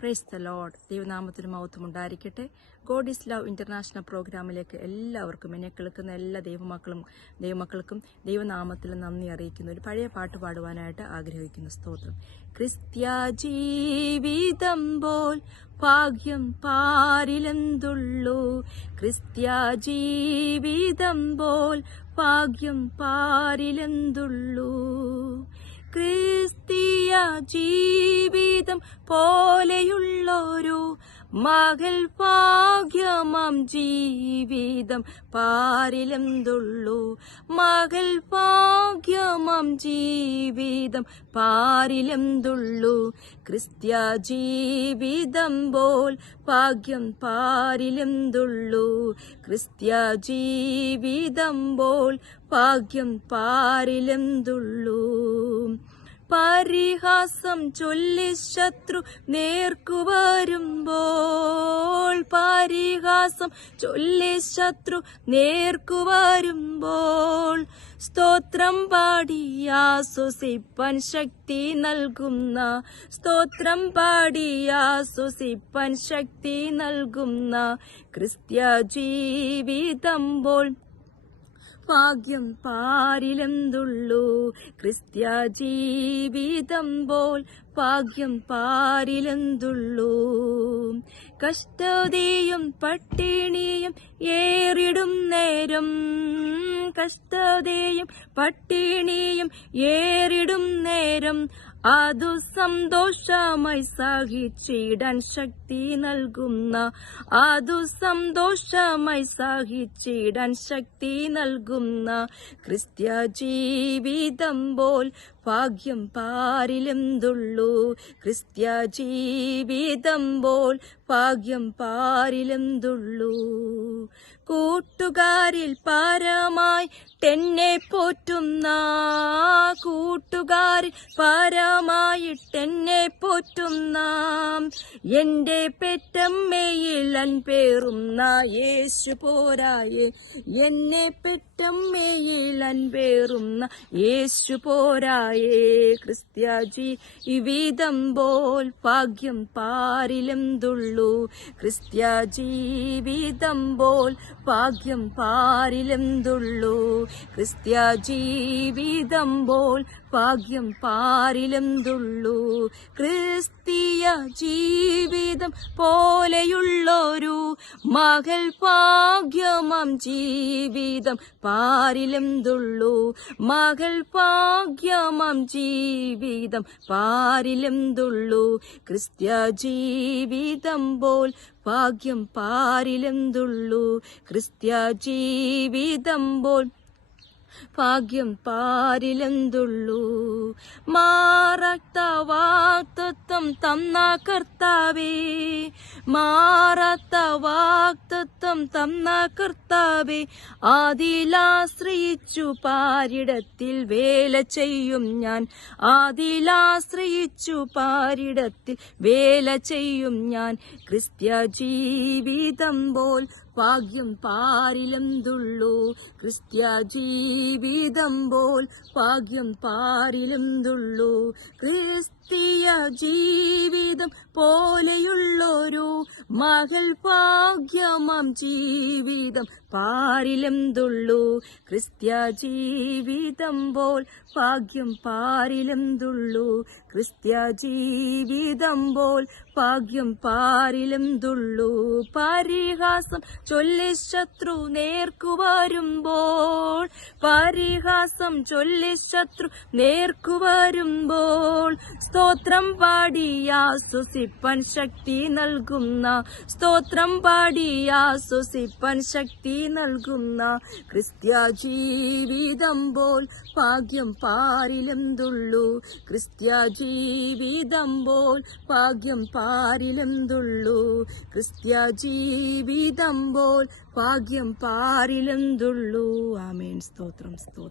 Praise the Lord. ദൈവനാമത്തിന് മഹത്വം ഉണ്ടായിരിക്കട്ടെ. ഗോഡ് ഈസ് ലവ് ഇന്റർനാഷണൽ പ്രോഗ്രാമിലേക്ക് എല്ലാവർക്കും, എന്നെ കേൾക്കുന്ന എല്ലാ ദൈവമക്കൾക്കും ദൈവനാമത്തിൽ നന്ദി അറിയിക്കുന്നു. ഒരു പഴയ പാട്ട് പാടുവാനായിട്ട് ആഗ്രഹിക്കുന്നു. സ്തോത്രം. ക്രിസ്ത്യ ജീവിതം പോൽ ഭാഗ്യം പാരിലെന്തുള്ളൂ, ക്രിസ്ത്യ ജീവിതം പോൽ ഭാഗ്യം പാരിലെന്തുള്ളൂ. ക്രിസ്തീയ ജീവിതം പോലെയുള്ളൊരു മകൾ ഭാഗ്യമാം ജീവിതം പാരിലെന്തുള്ളൂ, മകൾ ഭാഗ്യമാം ജീവിതം പാരിലെന്തുള്ളൂ. ക്രിസ്ത്യ ജീവിതം പോൽ ഭാഗ്യം പാരിലെന്തുള്ളൂ, ക്രിസ്ത്യ ജീവിതം പോൽ ഭാഗ്യം പാരിലെന്തുള്ളൂ. പരിഹാസം ചൊല്ലി ശത്രു നേർക്കുവരുമ്പോൾ, പരിഹാസം ചൊല്ലി ശത്രു നേർക്കുവരുമ്പോൾ, സ്തോത്രം പാടി ആശ്വസിപ്പാൻ ശക്തി നൽകുന്ന, സ്തോത്രം പാടി ആശ്വസിപ്പാൻ ശക്തി നൽകുന്ന ക്രിസ്ത്യ ജീവിതം പോൽ ഭാഗ്യം പാരിലെന്തുള്ളൂ, ക്രിസ്ത്യ ജീവിതം പോൽ ഭാഗ്യം പാരിലെന്തുള്ളൂ. കഷ്ടതയും പട്ടിണിയും ഏറിടും നേരം, കഷ്ടതയും പട്ടിണിയും ഏറിടും നേരം, അതു സന്തോഷമായി സഹിച്ചിടാൻ ശക്തി നൽകുന്ന, അതു സന്തോഷമായി സഹിച്ചിടാൻ ശക്തി നൽകുന്ന ക്രിസ്ത്യ ജീവിതം പോൽ ഭാഗ്യം പാരിലെന്തുള്ളൂ, ക്രിസ്ത്യ ജീവിതം പോൽ ഭാഗ്യം പാരിലെന്തുള്ളൂ. കൂട്ടുകാരിൽ പരമായി എന്നെ പോറ്റുന്ന, കൂട്ടുകാരിൽ പരമായിട്ടെന്നെ പോറ്റുന്ന, എന്റെ പെറ്റമ്മയിൽ അൻപേറുന്ന യേശു പോരായേ, എന്നെ പെറ്റമ്മയിൽ അൻപേറുന്ന യേശു പോരായേ. ക്രിസ്ത്യ ജീവിതം പോൽ ഭാഗ്യം പാരിലെന്തുള്ളൂ, ക്രിസ്ത്യ ജീവിതം പോൽ ഭാഗ്യം പാരിലെന്തുള്ളൂ, ക്രിസ്ത്യ ജീവിതം പോൽ ഭാഗ്യം പാരിലെന്തുള്ളൂ. ക്രിസ്തീയ ജീവിതം പോലെയുള്ളൊരു മകൾ ഭാഗ്യമാം ജീവിതം പാരിലെന്തുള്ളൂ, മകൾ ഭാഗ്യമാം ജീവിതം പാരിലെന്തുള്ളൂ. ക്രിസ്ത്യ ജീവിതം പോൽ ഭാഗ്യം പാരിലെന്തുള്ളൂ, ക്രിസ്ത്യ ജീവിതം പോൽ ഭാഗ്യം പാരിലെന്തുള്ളൂ. മാറാത്ത വാഗ്ദത്തം തന്ന കർത്താവേ, മാറാത്ത വാഗ്ദത്തം തന്ന കർത്താവേ, അതിലാശ്രയിച്ചു പാരിടത്തിൽ വേല ചെയ്യും ഞാൻ, അതിലാശ്രയിച്ചു പാരിടത്തിൽ വേല ചെയ്യും ഞാൻ. ക്രിസ്ത്യ ജീവിതം പോൽ ഭാഗ്യം പാരിലെന്തുള്ളൂ, ക്രിസ്ത്യ ജീവിതം പോൽ ഭാഗ്യം പാരിലെന്തുള്ളൂ. ക്രിസ്തീയ ജീവിതം പോലെയുള്ളൊരു മകൾ ഭാഗ്യമാം ജീവിതം പാരിലെന്തുള്ളൂ, ക്രിസ്ത്യ ജീവിതം പോൽ ഭാഗ്യം പാരിലെന്തുള്ളൂ, ക്രിസ്ത്യ ജീവിതം പോൽ ഭാഗ്യം പാരിലെന്തുള്ളൂ. പരിഹാസം ചൊല്ലി ശത്രു നേർക്കുവരുമ്പോൾ, പരിഹാസം ചൊല്ലി ശത്രു നേർക്കുവരുമ്പോൾ, സ്തോത്രം പാടി ആശ്വസിപ്പാൻ ശക്തി നൽകുന്ന, സ്തോത്രം പാടി ആശ്വസിപ്പാൻ ശക്തി നൽകുന്ന ക്രിസ്ത്യ ജീവിതം പോൽ ഭാഗ്യം പാരിലെന്തുള്ളൂ, ക്രിസ്ത്യ ജീവിതം പോൽ ഭാഗ്യം പാരിലെന്തുള്ളൂ, ക്രിസ്ത്യ ജീവിതം പോൽ ഭാഗ്യം പാരിലെന്തുള്ളൂ. ആമേൻ. സ്തോത്രം, സ്തോത്രം.